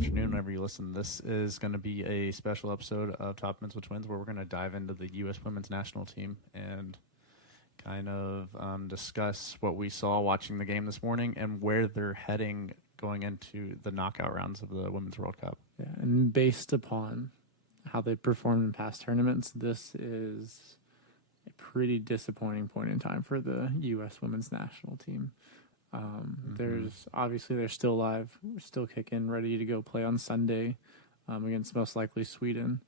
afternoon whenever you listen. This is going to be a special episode of Top Men's Which Wins where we're going to dive into the U.S. women's national team and kind of discuss what we saw watching the game this morning and where they're heading going into the knockout rounds of the Women's World Cup. Yeah, and based upon how they performed in past tournaments, this is a pretty disappointing point in time for the U.S. women's national team. They're still alive. We're still kicking, ready to go play on Sunday against most likely Sweden.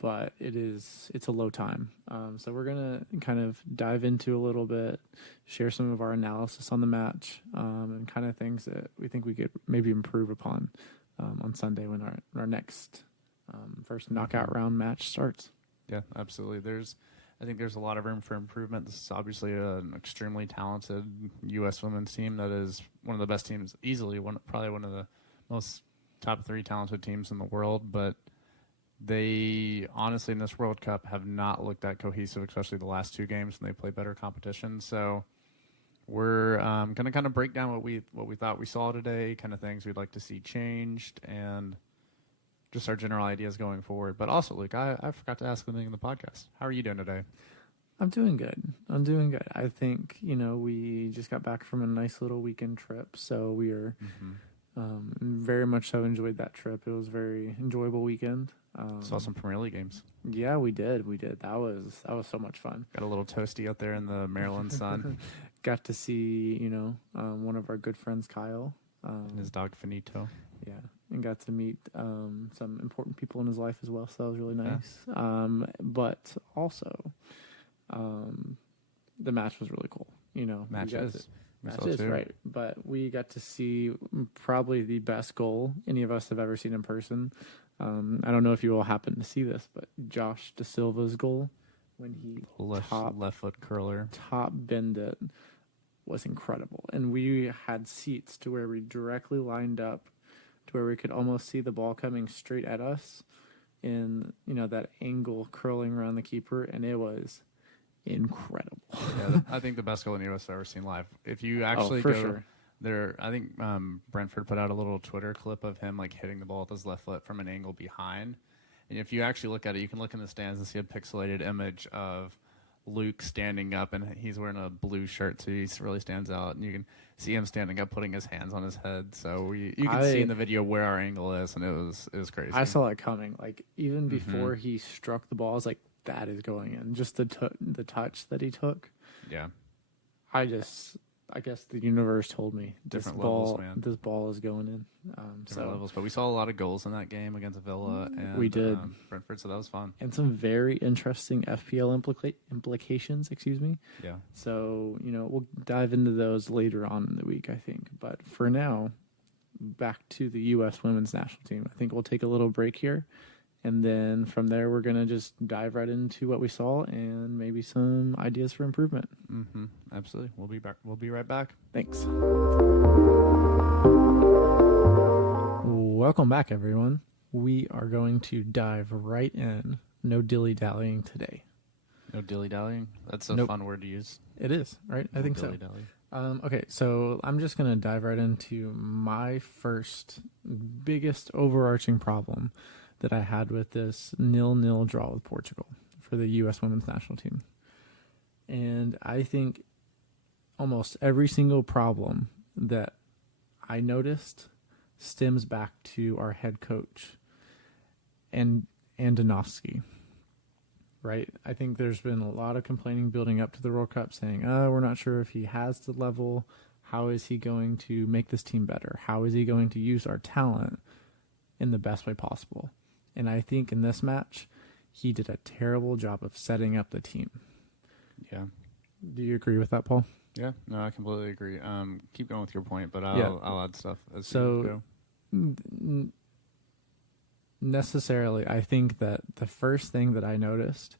But it's a low time. So we're going to kind of dive into a little bit, share some of our analysis on the match, and kind of things that we think we could maybe improve upon on Sunday when our next first knockout round match starts. Yeah, absolutely. I think there's a lot of room for improvement. This is obviously an extremely talented U.S. women's team that is one of the best teams, easily probably one of the most top 3 talented teams in the world. But they honestly in this World Cup have not looked that cohesive, especially the last 2 games when they play better competition. So we're going to kind of break down what we thought we saw today, kind of things we'd like to see changed, and just our general ideas going forward. But also, Luke, I forgot to ask the beginning of the podcast. How are you doing today? I'm doing good. I think, we just got back from a nice little weekend trip, so we are very much so enjoyed that trip. It was a very enjoyable weekend. Saw some Premier League games. Yeah, we did. That was so much fun. Got a little toasty out there in the Maryland sun. Got to see, one of our good friends, Kyle. And his dog, Finito. Yeah, and got to meet some important people in his life as well, so that was really nice. Yeah. But also, the match was really cool. Matches, right? But we got to see probably the best goal any of us have ever seen in person. I don't know if you all happened to see this, but Josh Da Silva's goal when he left foot curler top bend it was incredible, and we had seats to where we directly lined up to where we could almost see the ball coming straight at us in, that angle curling around the keeper, and it was incredible. Yeah, I think the best goal in the U.S. I've ever seen live. If you actually go there, I think Brentford put out a little Twitter clip of him like hitting the ball with his left foot from an angle behind. And if you actually look at it, you can look in the stands and see a pixelated image of Luke standing up, and he's wearing a blue shirt, so he really stands out. And you can see him standing up, putting his hands on his head. So you can see in the video where our angle is, and it was crazy. I saw it coming. Like, even before he struck the ball, I was like, that is going in. Just the touch that he took. Yeah. I guess the universe told me different levels, man. This ball is going in. Different levels, but we saw a lot of goals in that game against Villa and we did. Brentford, so that was fun. And some very interesting FPL implications, excuse me. Yeah. So, we'll dive into those later on in the week, I think. But for now, back to the U.S. women's national team. I think we'll take a little break here. And then from there, we're going to just dive right into what we saw and maybe some ideas for improvement. Absolutely. We'll be back. We'll be right back. Thanks. Welcome back, everyone. We are going to dive right in. No dilly-dallying today. No dilly-dallying? That's a fun word to use. It is, right? I think so. Okay, so I'm just going to dive right into my first biggest overarching problem that I had with this 0-0 draw with Portugal for the U.S. women's national team. And I think almost every single problem that I noticed stems back to our head coach and Andonovski, right? I think there's been a lot of complaining building up to the World Cup saying, we're not sure if he has the level. How is he going to make this team better? How is he going to use our talent in the best way possible? And I think in this match, he did a terrible job of setting up the team. Yeah. Do you agree with that, Paul? Yeah, no, I completely agree. Keep going with your point, but I'll add stuff as you go. Necessarily, I think that the first thing that I noticed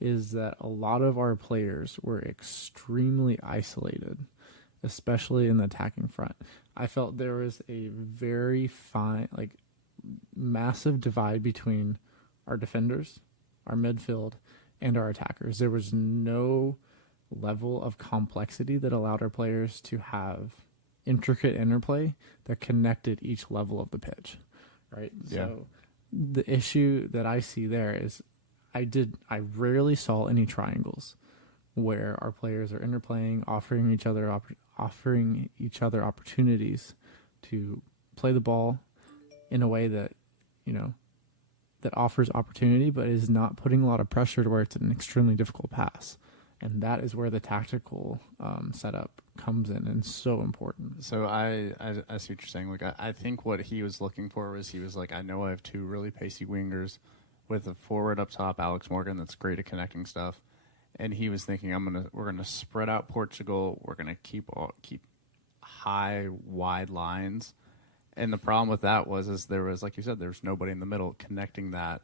is that a lot of our players were extremely isolated, especially in the attacking front. I felt there was a very massive divide between our defenders, our midfield, and our attackers. There was no level of complexity that allowed our players to have intricate interplay that connected each level of the pitch, right? Yeah. So the issue that I see there is I rarely saw any triangles where our players are interplaying, offering each other opportunities to play the ball in a way that, you know, that offers opportunity, but is not putting a lot of pressure to where it's an extremely difficult pass. And that is where the tactical setup comes in and so important. So I see what you're saying. Like I think what he was looking for was he was like, I know I have two really pacey wingers with a forward up top, Alex Morgan, that's great at connecting stuff. And he was thinking, we're gonna spread out Portugal. We're gonna keep high, wide lines. And the problem with that is there was, like you said, there was nobody in the middle connecting that,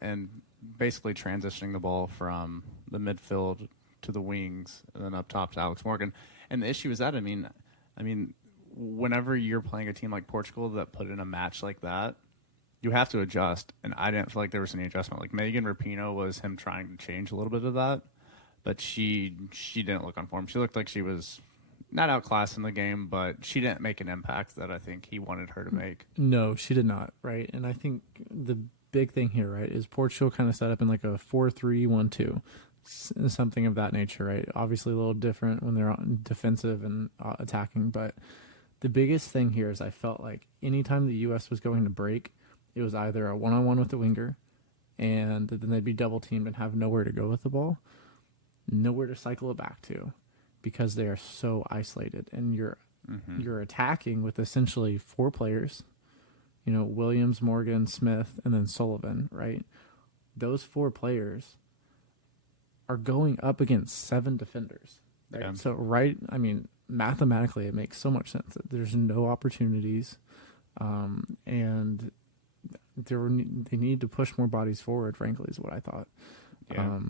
and basically transitioning the ball from the midfield to the wings and then up top to Alex Morgan. And the issue is that I mean, whenever you're playing a team like Portugal that put in a match like that, you have to adjust. And I didn't feel like there was any adjustment. Like Megan Rapinoe was him trying to change a little bit of that, but she didn't look on form. She looked like she was not outclassed in the game, but she didn't make an impact that I think he wanted her to make. No, she did not, right? And I think the big thing here, right, is Portugal kind of set up in like a 4-3-1-2, something of that nature, right? Obviously a little different when they're on defensive and attacking, but the biggest thing here is I felt like anytime the U.S. was going to break, it was either a one-on-one with the winger, and then they'd be double-teamed and have nowhere to go with the ball, nowhere to cycle it back to, because they are so isolated, and you're attacking with essentially four players, you know, Williams, Morgan, Smith, and then Sullivan, right? Those four players are going up against 7 defenders. Right? Yeah. So, I mean, mathematically, it makes so much sense that there's no opportunities, and they need to push more bodies forward, frankly, is what I thought. Yeah.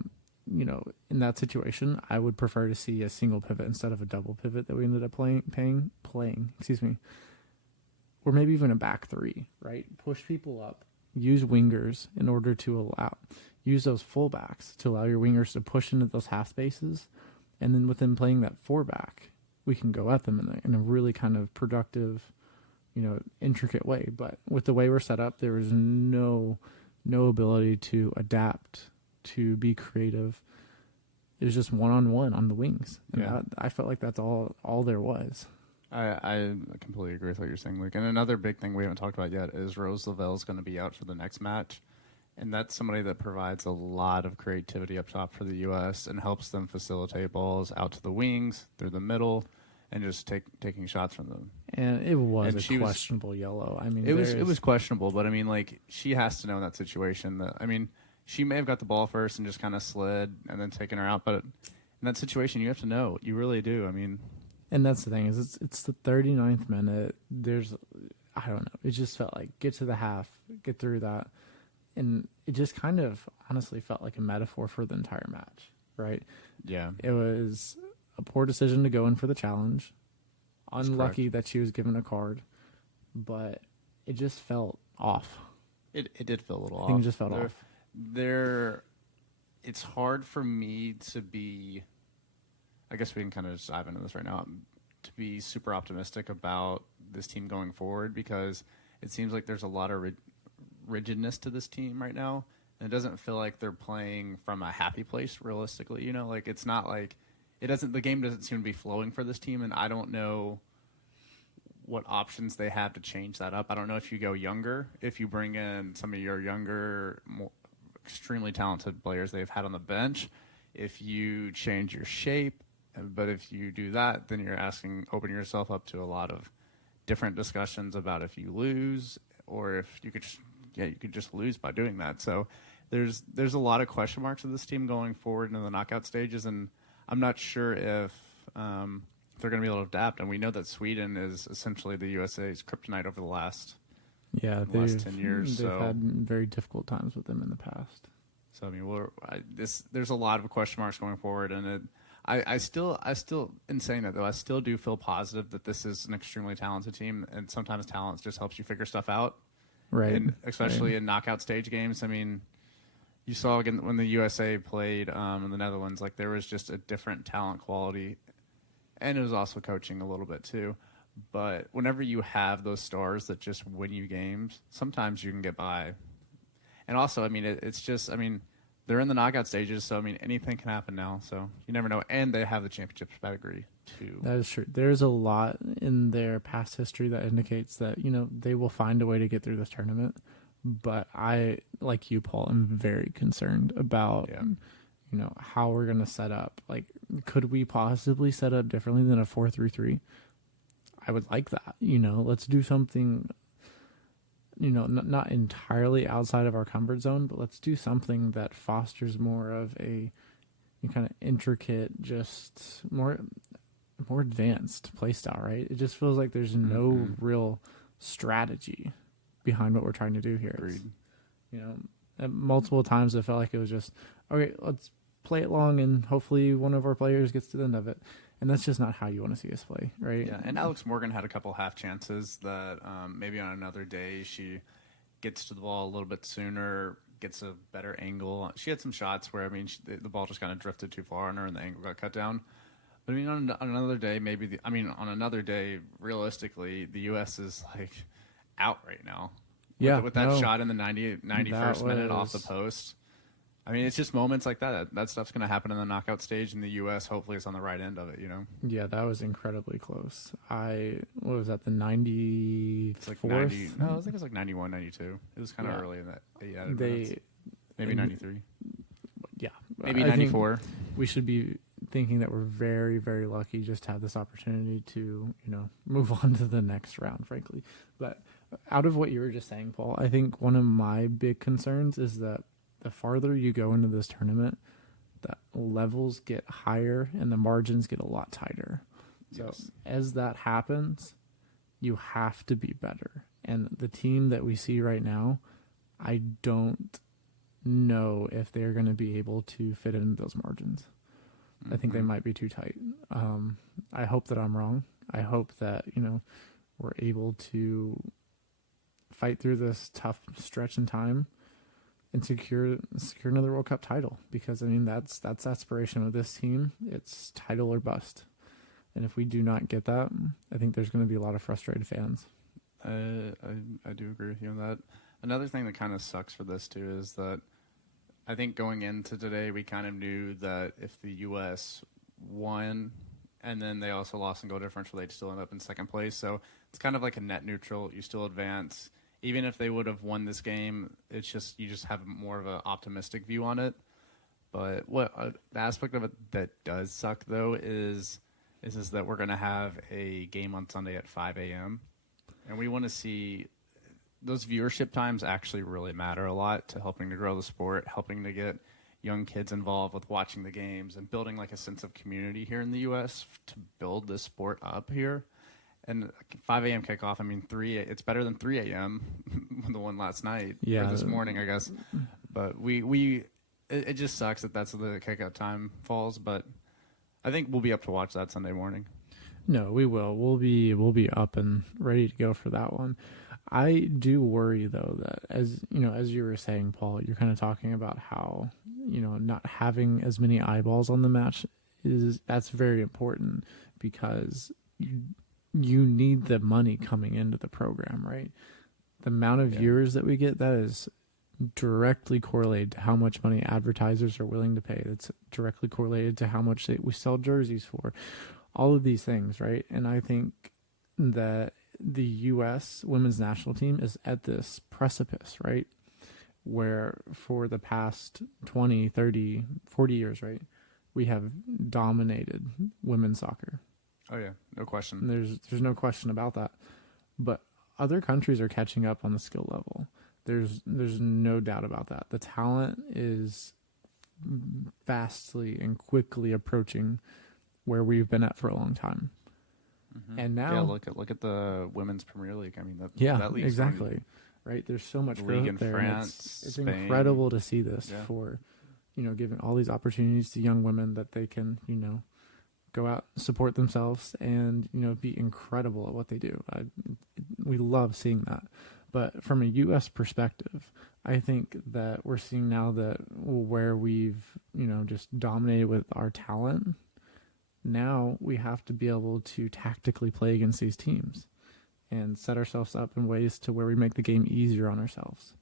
You know, in that situation, I would prefer to see a single pivot instead of a double pivot that we ended up playing, or maybe even a back three, right? Push people up, use wingers in order to use those fullbacks to allow your wingers to push into those half spaces, and then with them playing that 4-back, we can go at them in a really kind of productive, you know, intricate way. But with the way we're set up, there is no ability to adapt, to be creative. It was just one-on-one on the wings. And I felt like that's all there was. I completely agree with what you're saying, Luke. And another big thing we haven't talked about yet is Rose Lavelle's going to be out for the next match. And that's somebody that provides a lot of creativity up top for the U.S. and helps them facilitate balls out to the wings, through the middle, and just taking shots from them. And it was a questionable yellow. I mean, it was questionable, but I mean, like, she has to know in that situation that, I mean, she may have got the ball first and just kind of slid and then taken her out, but in that situation, you have to know. You really do. I mean, and that's the thing is it's the 39th minute. I don't know. It just felt like get to the half, get through that, and it just kind of honestly felt like a metaphor for the entire match, right? Yeah. It was a poor decision to go in for the challenge. Unlucky that she was given a card, but it just felt off. It did feel a little off. I think it just felt off. It's hard for me to be, I guess we can kind of just dive into this right now, to be super optimistic about this team going forward, because it seems like there's a lot of rigidness to this team right now, and it doesn't feel like they're playing from a happy place realistically. You know, like it's not like the game doesn't seem to be flowing for this team, and I don't know what options they have to change that up. I don't know if you go younger, if you bring in some of your younger, more extremely talented players they've had on the bench, if you change your shape. But if you do that, then you're opening yourself up to a lot of different discussions about if you lose, or if you could just lose by doing that. So there's a lot of question marks with this team going forward into the knockout stages, and I'm not sure if they're going to be able to adapt. And we know that Sweden is essentially the USA's kryptonite over the last 10 years. They've had very difficult times with them in the past. So I mean, there's a lot of question marks going forward, and I still, in saying that though, I still do feel positive that this is an extremely talented team, and sometimes talent just helps you figure stuff out, right? And especially in knockout stage games. I mean, you saw again when the USA played in the Netherlands, like there was just a different talent quality, and it was also coaching a little bit too. But whenever you have those stars that just win you games, sometimes you can get by. And also, I mean, it's just, I mean, they're in the knockout stages, so I mean, anything can happen now. So you never know. And they have the championship pedigree too. That is true. There's a lot in their past history that indicates that, they will find a way to get through this tournament. But I, like you, Paul, am very concerned about, how we're going to set up. Like, could we possibly set up differently than a 4-3-3? I would like that. Let's do something, not entirely outside of our comfort zone, but let's do something that fosters more of a kind of intricate, just more advanced play style, right? It just feels like there's no real strategy behind what we're trying to do here. Agreed. Multiple times it felt like it was just, okay, let's play it long and hopefully one of our players gets to the end of it. And that's just not how you want to see us play, right? Yeah, and Alex Morgan had a couple half chances that maybe on another day she gets to the ball a little bit sooner, gets a better angle. She had some shots where, I mean, the ball just kind of drifted too far on her and the angle got cut down. But I mean, on another day, on another day, realistically, the U.S. is like out right now. Yeah, with that shot in the 91st minute off the post. I mean, it's just moments like that. That stuff's going to happen in the knockout stage in the U.S. Hopefully it's on the right end of it, Yeah, that was incredibly close. What was that, the 94th? It's like 90, no, I think it was like 91, 92. It was kind of early in that. Maybe 93. Yeah. Maybe 94. We should be thinking that we're very, very lucky just to have this opportunity to, move on to the next round, frankly. But out of what you were just saying, Paul, I think one of my big concerns is that the farther you go into this tournament, the levels get higher and the margins get a lot tighter. So as that happens, you have to be better. And the team that we see right now, I don't know if they're going to be able to fit into those margins. I think they might be too tight. I hope that I'm wrong. I hope that, we're able to fight through this tough stretch in time and secure another World Cup title, because I mean that's aspiration of this team. It's title or bust, and if we do not get that, I think there's going to be a lot of frustrated fans. I do agree with you on that. Another thing that kind of sucks for this too is that I think going into today we kind of knew that if the U.S. won and then they also lost in goal differential, they'd still end up in second place. So it's kind of like a net neutral. You still advance. Even if they would have won this game, it's just you just have more of an optimistic view on it. But the aspect of it that does suck though is that we're going to have a game on Sunday at 5 a.m. and we want to see those viewership times actually really matter a lot to helping to grow the sport, helping to get young kids involved with watching the games and building like a sense of community here in the U.S. to build this sport up here. And 5 a.m. kickoff, I mean, it's better than 3 a.m. the one last night. Yeah. Or this morning, I guess. But it just sucks that that's the kickout time falls. But I think we'll be up to watch that Sunday morning. No, we will. We'll be up and ready to go for that one. I do worry though that as you were saying, Paul, you're kind of talking about how, not having as many eyeballs on the match that's very important, because you need the money coming into the program, right? The amount of viewers that we get, that is directly correlated to how much money advertisers are willing to pay. That's directly correlated to how much we sell jerseys for. All of these things, right? And I think that the U.S. women's national team is at this precipice, right? Where for the past 20, 30, 40 years, right, we have dominated women's soccer. Oh yeah, no question. There's no question about that. But other countries are catching up on the skill level. There's no doubt about that. The talent is vastly and quickly approaching where we've been at for a long time. Mm-hmm. And now look at the women's Premier League. I mean, that league's exactly right. There's so much growth in there. France, it's Spain. Incredible to see this for giving all these opportunities to young women that they can go out, support themselves, and be incredible at what they do. We love seeing that. But from a U.S. perspective, I think that we're seeing now that where we've just dominated with our talent, Now we have to be able to tactically play against these teams and set ourselves up in ways to where we make the game easier on ourselves.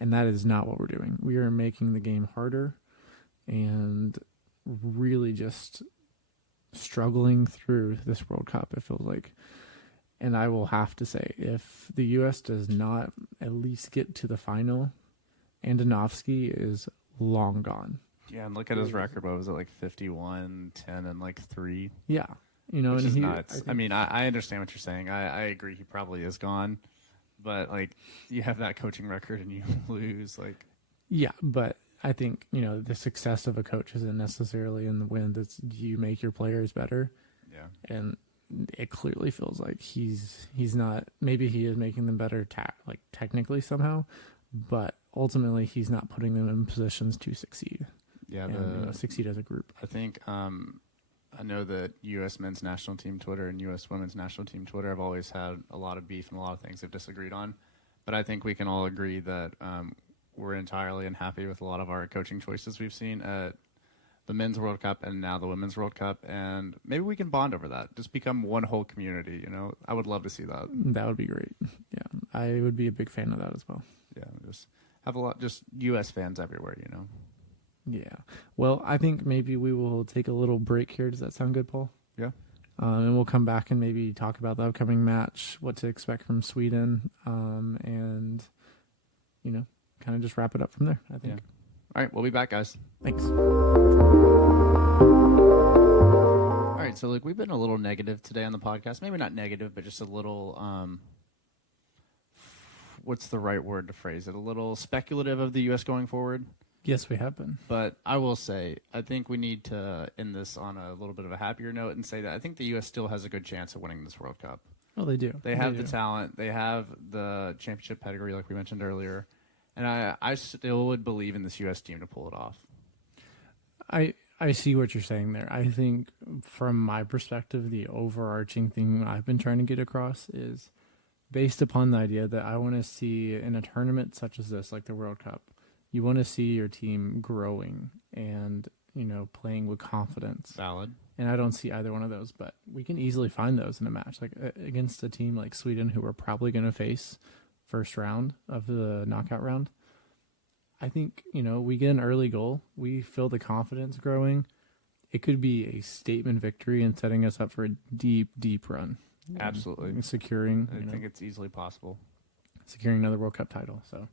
And that is not what we're doing. We are making the game harder and really just struggling through this World Cup, it feels like. And I will have to say, if the U.S. does not at least get to the final, Andonovski is long gone. Yeah, and look at his record. What was it, like 51, 10, and like 3? Yeah. You know, which and is nuts. I mean, I understand what you're saying. I agree he probably is gone. But, like, you have that coaching record and you lose. Like, yeah, but I think, you know, the success of a coach isn't necessarily in the win. It's do you make your players better? Yeah. And it clearly feels like he's not. Maybe he is making them better, technically somehow, but ultimately he's not putting them in positions to succeed. Yeah, and, succeed as a group. I think I know that U.S. men's national team Twitter and U.S. women's national team Twitter have always had a lot of beef and a lot of things they've disagreed on. But I think we can all agree that we're entirely unhappy with a lot of our coaching choices we've seen at the Men's World Cup and now the Women's World Cup. And maybe we can bond over that. Just become one whole community, you know? I would love to see that. That would be great. Yeah, I would be a big fan of that as well. Yeah, just have just U.S. fans everywhere, you know? Yeah. Well, I think maybe we will take a little break here. Does that sound good, Paul? Yeah. And we'll come back and maybe talk about the upcoming match, what to expect from Sweden, and, you know, kind of just wrap it up from there, I think. Yeah. All right. We'll be back, guys. Thanks. All right. So, like, we've been a little negative today on the podcast. Maybe not negative, but just a little, what's the right word to phrase it? A little speculative of the U.S. going forward. Yes, we have been. But I will say, I think we need to end this on a little bit of a happier note and say that I think the U.S. still has a good chance of winning this World Cup. Oh, they do. They have the talent. They have the championship pedigree, like we mentioned earlier. And I still would believe in this U.S. team to pull it off. I see what you're saying there. I think from my perspective, the overarching thing I've been trying to get across is based upon the idea that I want to see in a tournament such as this, like the World Cup, you want to see your team growing and, you know, playing with confidence. Valid. And I don't see either one of those, but we can easily find those in a match. Like against a team like Sweden, who we're probably going to face first round of the knockout round. I think, you know, we get an early goal. We feel the confidence growing. It could be a statement victory and setting us up for a deep, deep run. Absolutely. And securing. I think it's easily possible. Securing another World Cup title. So,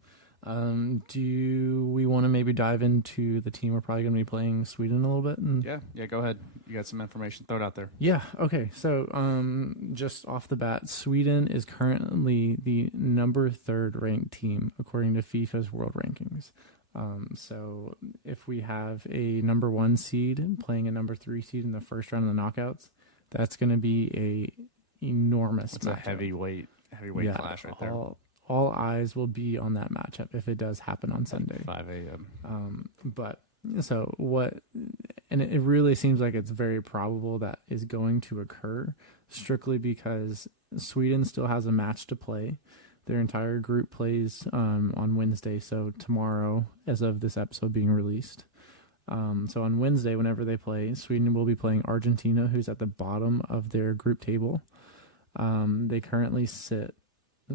do we want to maybe dive into the team we're probably going to be playing Sweden a little bit? Yeah, go ahead. You got some information. Throw it out there. Yeah, okay. So, just off the bat, Sweden is currently the number 3rd ranked team according to FIFA's world rankings. So, if we have a number 1 seed playing a number 3 seed in the first round of the knockouts, that's going to be a enormous It's matchup. a heavyweight clash right there. All eyes will be on that matchup if it does happen on Sunday. 5 a.m. But so what, and it really seems like it's very probable that is going to occur strictly because Sweden still has a match to play. Their entire group plays on Wednesday, so tomorrow, as of this episode being released. So on Wednesday, whenever they play, Sweden will be playing Argentina, who's at the bottom of their group table.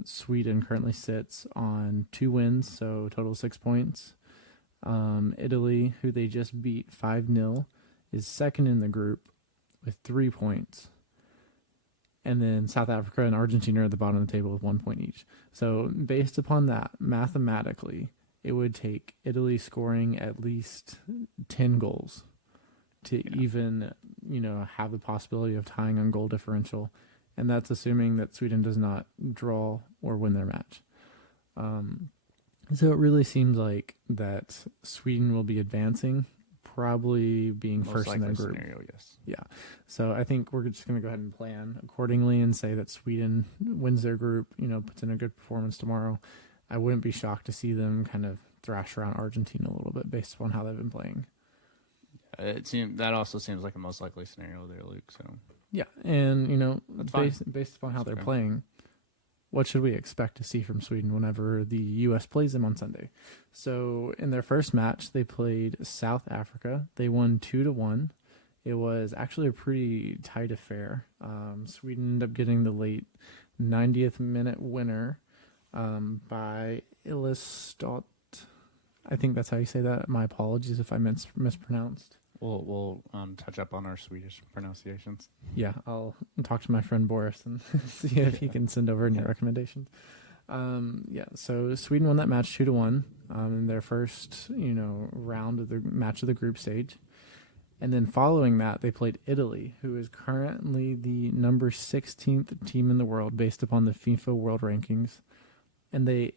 Sweden currently sits on 2 wins, so total 6 points. Italy, who they just beat 5-0, is second in the group with 3 points. And then South Africa and Argentina are at the bottom of the table with 1 point each. So based upon that, mathematically, it would take Italy scoring at least 10 goals to even, you know, have the possibility of tying on goal differential. And that's assuming that Sweden does not draw or win their match. So it really seems like that Sweden will be advancing, probably being Most first in their group. Scenario, yes. Yeah. So I think we're just going to go ahead and plan accordingly and say that Sweden wins their group, you know, puts in a good performance tomorrow. I wouldn't be shocked to see them kind of thrash around Argentina a little bit based upon how they've been playing. That also seems like a most likely scenario there, Luke. So yeah, and you know, based upon how That's they're playing, what should we expect to see from Sweden whenever the U.S. plays them on Sunday? So in their first match, they played South Africa. They won 2-1. It was actually a pretty tight affair. Sweden ended up getting the late 90th minute winner by Illistot. I think that's how you say that. My apologies if I mispronounced. We'll touch up on our Swedish pronunciations. Yeah, I'll talk to my friend Boris and see if he can send over any recommendations. So Sweden won that match 2-1 in their first, round of the match of the group stage. And then following that, they played Italy, who is currently the number 16th team in the world based upon the FIFA World Rankings. And they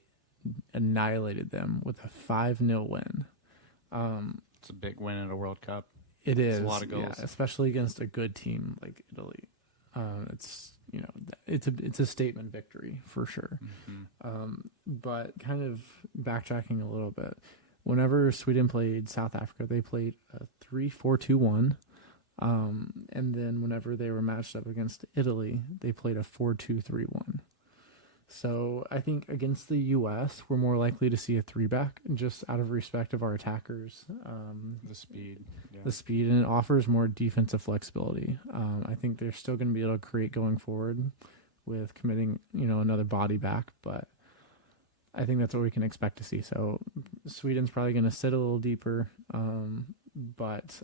annihilated them with a 5-0 win. It's a big win in a World Cup. It is. It's a lot of goals. Yeah, especially against a good team like Italy. It's a statement victory for sure. Mm-hmm. But kind of backtracking a little bit, whenever Sweden played South Africa, they played a 3-4-2-1. And then whenever they were matched up against Italy, they played a 4-2-3-1. So I think against the U.S., we're more likely to see a 3-back just out of respect of our attackers. The speed. Yeah. The speed, and it offers more defensive flexibility. I think they're still going to be able to create going forward with committing, another body back, but I think that's what we can expect to see. So Sweden's probably going to sit a little deeper, but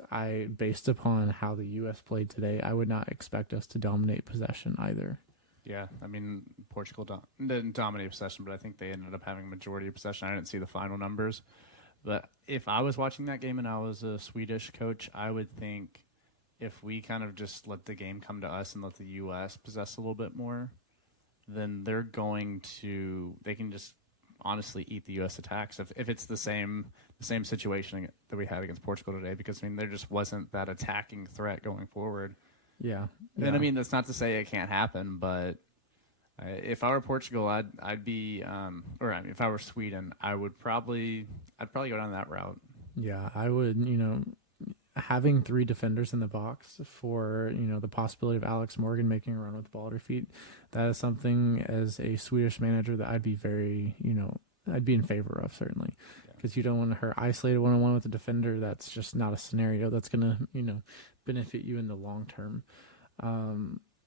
based upon how the U.S. played today, I would not expect us to dominate possession either. Yeah, I mean, Portugal didn't dominate possession, but I think they ended up having majority of possession. I didn't see the final numbers. But if I was watching that game and I was a Swedish coach, I would think if we kind of just let the game come to us and let the U.S. possess a little bit more, then they can just honestly eat the U.S. attacks. If it's the same situation that we had against Portugal today, because, there just wasn't that attacking threat going forward. Yeah. And that's not to say it can't happen, but if I were Portugal, I'd be, if I were Sweden, I'd probably go down that route. Yeah, I would, having 3 defenders in the box for, the possibility of Alex Morgan making a run with the ball at her feet, that is something as a Swedish manager that I'd be very, I'd be in favor of, certainly. Because you don't want her isolated one-on-one with a defender. That's just not a scenario that's going to, benefit you in the long term.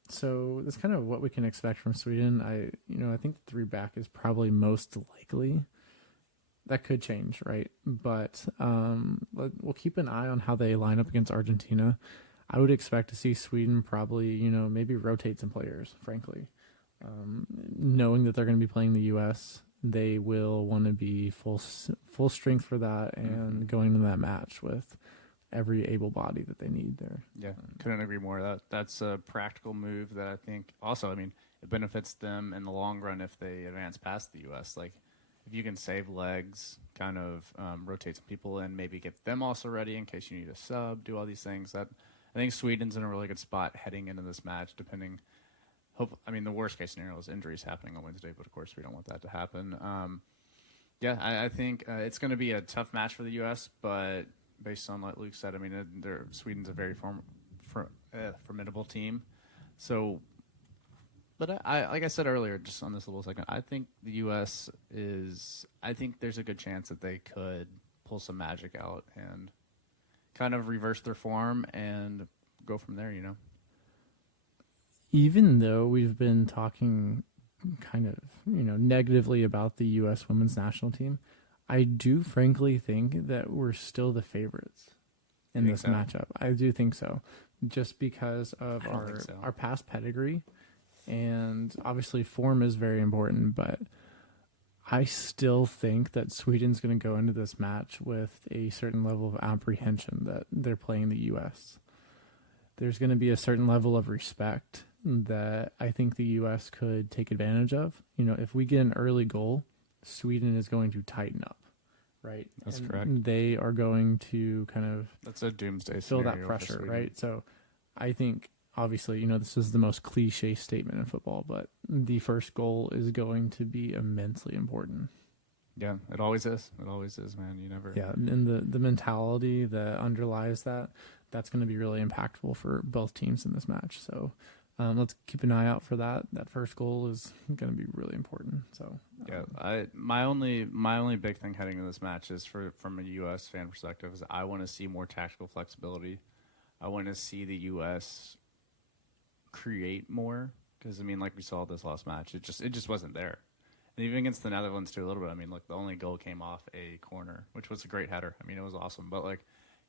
So that's kind of what we can expect from Sweden. I think the 3-back is probably most likely. That could change, right? But we'll keep an eye on how they line up against Argentina. I would expect to see Sweden probably, maybe rotate some players, frankly. Knowing that they're going to be playing the U.S., they will want to be full strength for that and going into that match with every able body that they need there. Yeah, couldn't agree more. That's a practical move that I think also, it benefits them in the long run if they advance past the U.S. Like, if you can save legs, kind of rotate some people and maybe get them also ready in case you need a sub, do all these things. I think Sweden's in a really good spot heading into this match, the worst case scenario is injuries happening on Wednesday, but of course we don't want that to happen. I think it's going to be a tough match for the U.S., but based on what Luke said, Sweden's a very formidable team. So, but I like I said earlier, just on this little segment, I think the U.S. I think there's a good chance that they could pull some magic out and kind of reverse their form and go from there, Even though we've been talking kind of, negatively about the U.S. women's national team, I do frankly think that we're still the favorites in this matchup. I do think so, just because of our past pedigree, and obviously form is very important, but I still think that Sweden's going to go into this match with a certain level of apprehension that they're playing the U.S. There's going to be a certain level of respect that I think the U.S. could take advantage of. If we get an early goal, Sweden is going to tighten up, right? That's correct. They are going to kind of that's a doomsday feel that pressure, right? So I think, obviously, this is the most cliche statement in football, but the first goal is going to be immensely important. Yeah, it always is. It always is, man. You never. Yeah, and the mentality that underlies that's going to be really impactful for both teams in this match. So let's keep an eye out for that. That first goal is going to be really important. So yeah, my only big thing heading to this match is from a U.S. fan perspective is I want to see more tactical flexibility. I want to see the U.S. create more because I mean, like we saw this last match, it just wasn't there. And even against the Netherlands too, a little bit. I mean, look, the only goal came off a corner, which was a great header. I mean, it was awesome. But like,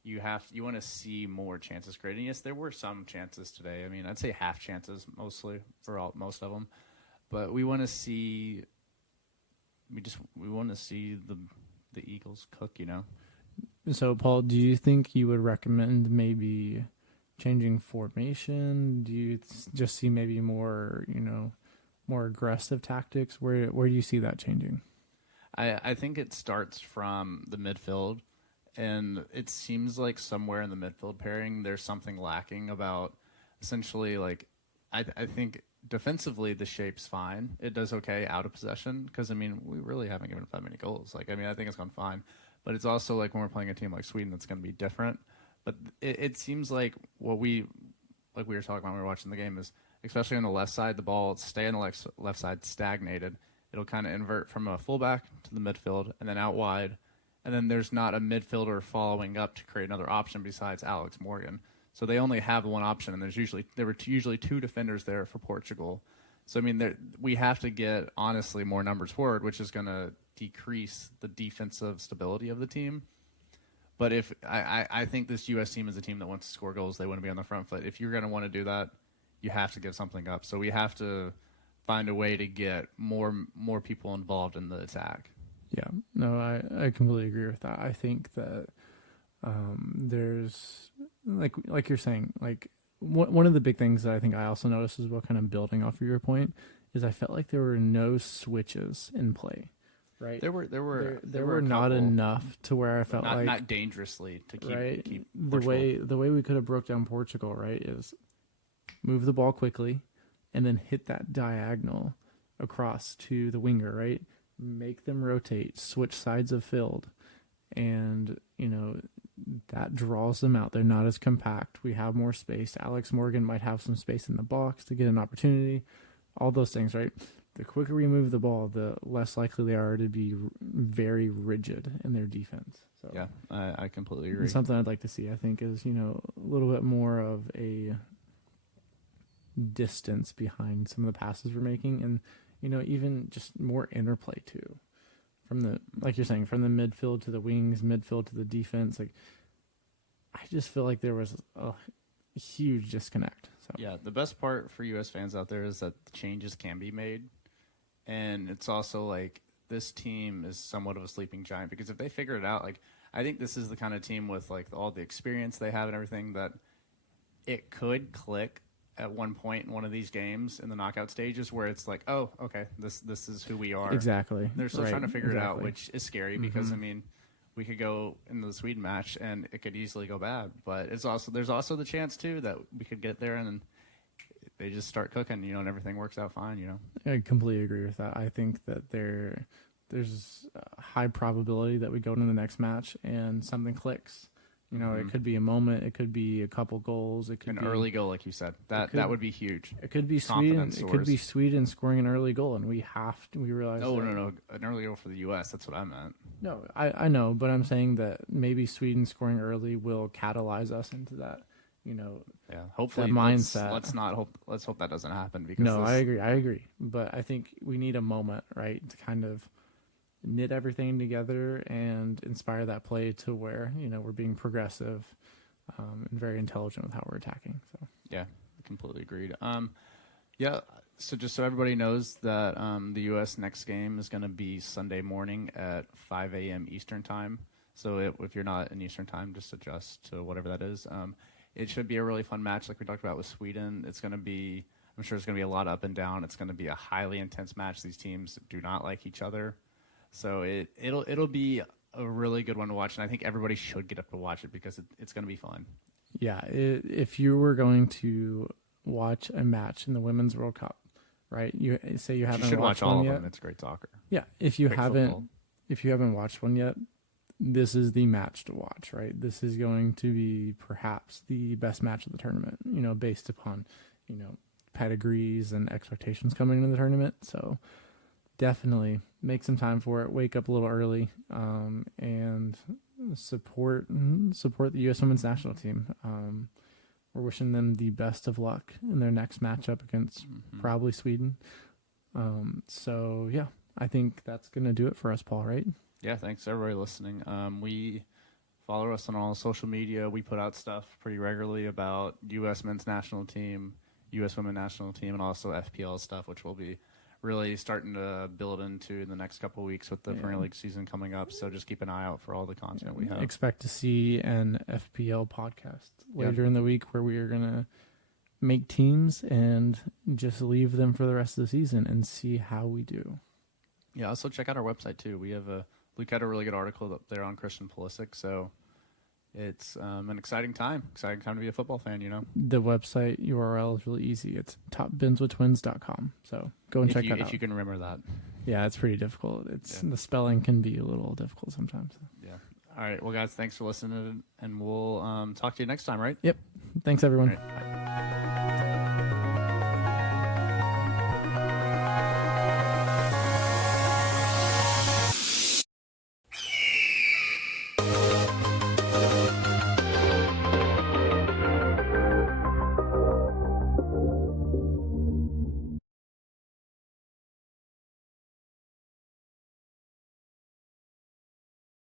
you want to see more chances created. And yes, there were some chances today. I mean, I'd say half chances mostly for most of them. But we want to see. We want to see the Eagles cook. You know. So, Paul, do you think you would recommend maybe changing formation? Do you just see maybe more, more aggressive tactics? Where do you see that changing? I think it starts from the midfield, and it seems like somewhere in the midfield pairing there's something lacking about essentially like I think defensively the shape's fine. It does okay out of possession because I mean we really haven't given up that many goals. Like I mean I think it's gone fine, but it's also like when we're playing a team like Sweden that's going to be different. But it seems like what we were talking about when we were watching the game is especially on the left side the ball stay on the left side stagnated. It'll kind of invert from a fullback to the midfield and then out wide. And then there's not a midfielder following up to create another option besides Alex Morgan. So they only have one option, and there were usually two defenders there for Portugal. So I mean, we have to get honestly more numbers forward, which is going to decrease the defensive stability of the team. But if I think this U.S. team is a team that wants to score goals, they want to be on the front foot. If you're going to want to do that, you have to give something up. So we have to find a way to get more people involved in the attack. Yeah, no, I completely agree with that. I think that there's like you're saying, like one of the big things that I think I also noticed as well, kind of building off of your point, is I felt like there were no switches in play. Right, there were not enough to where I felt not dangerously to keep the way we could have broke down Portugal, right, is move the ball quickly and then hit that diagonal across to the winger, right? Make them rotate, switch sides of field, and that draws them out. They're not as compact. We have more space. Alex Morgan might have some space in the box to get an opportunity. All those things, right? The quicker we move the ball, the less likely they are to be very rigid in their defense. So yeah, I completely agree. Something I'd like to see, I think, is a little bit more of a distance behind some of the passes we're making, and even just more interplay too, from the like you're saying, from the midfield to the wings, midfield to the defense. Like I just feel like there was a huge disconnect. So yeah, the best part for U.S. fans out there is that the changes can be made. And it's also like this team is somewhat of a sleeping giant because if they figure it out, like I think this is the kind of team with like all the experience they have and everything that it could click at one point in one of these games in the knockout stages where it's like, oh, okay, this is who we are. Exactly. They're still trying to figure it out, which is scary because I mean, we could go into the Sweden match and it could easily go bad. But there's also the chance too that we could get there and they just start cooking, and everything works out fine, I completely agree with that. I think that there's a high probability that we go into the next match and something clicks. It could be a moment, it could be a couple goals, it could be an early goal, like you said. That would be huge. It could be Sweden. It could be Sweden scoring an early goal, and we realize. Oh no, an early goal for the U.S. That's what I meant. No, I know, but I'm saying that maybe Sweden scoring early will catalyze us into that. Yeah, hopefully that mindset. Let's hope that doesn't happen because I agree. But I think we need a moment, right, to kind of knit everything together and inspire that play to where we're being progressive and very intelligent with how we're attacking. So yeah, completely agreed. Yeah. So just so everybody knows that the U.S. next game is going to be Sunday morning at 5 a.m. Eastern time. So if you're not in Eastern time, just adjust to whatever that is. It should be a really fun match like we talked about with Sweden. I'm sure it's going to be a lot up and down. It's going to be a highly intense match. These teams do not like each other. So it'll be a really good one to watch, and I think everybody should get up to watch it because it's going to be fun. Yeah, if you were going to watch a match in the Women's World Cup, right? You haven't watched all one of yet. them. It's great soccer. Yeah, if you haven't watched one yet, this is the match to watch, right? This is going to be perhaps the best match of the tournament, based upon, pedigrees and expectations coming into the tournament. So definitely make some time for it. Wake up a little early, and support the U.S. Women's National Team. we're wishing them the best of luck in their next matchup against probably Sweden. So yeah, I think that's going to do it for us, Paul, right? Yeah, thanks everybody listening. We follow us on all social media. We put out stuff pretty regularly about U.S. men's national team, U.S. women's national team, and also FPL stuff, which we'll be really starting to build into in the next couple of weeks with the Premier League season coming up. So just keep an eye out for all the content we have. Expect to see an FPL podcast later in the week where we are going to make teams and just leave them for the rest of the season and see how we do. Yeah, also check out our website too. Luke had a really good article up there on Christian Pulisic, so it's an exciting time to be a football fan, you know. The website URL is really easy. It's topbinswithtwins.com. So go and check that out. If you can remember that. Yeah, it's pretty difficult. The spelling can be a little difficult sometimes. Yeah. All right. Well, guys, thanks for listening, and we'll talk to you next time, right? Yep. Thanks, everyone. All right, bye.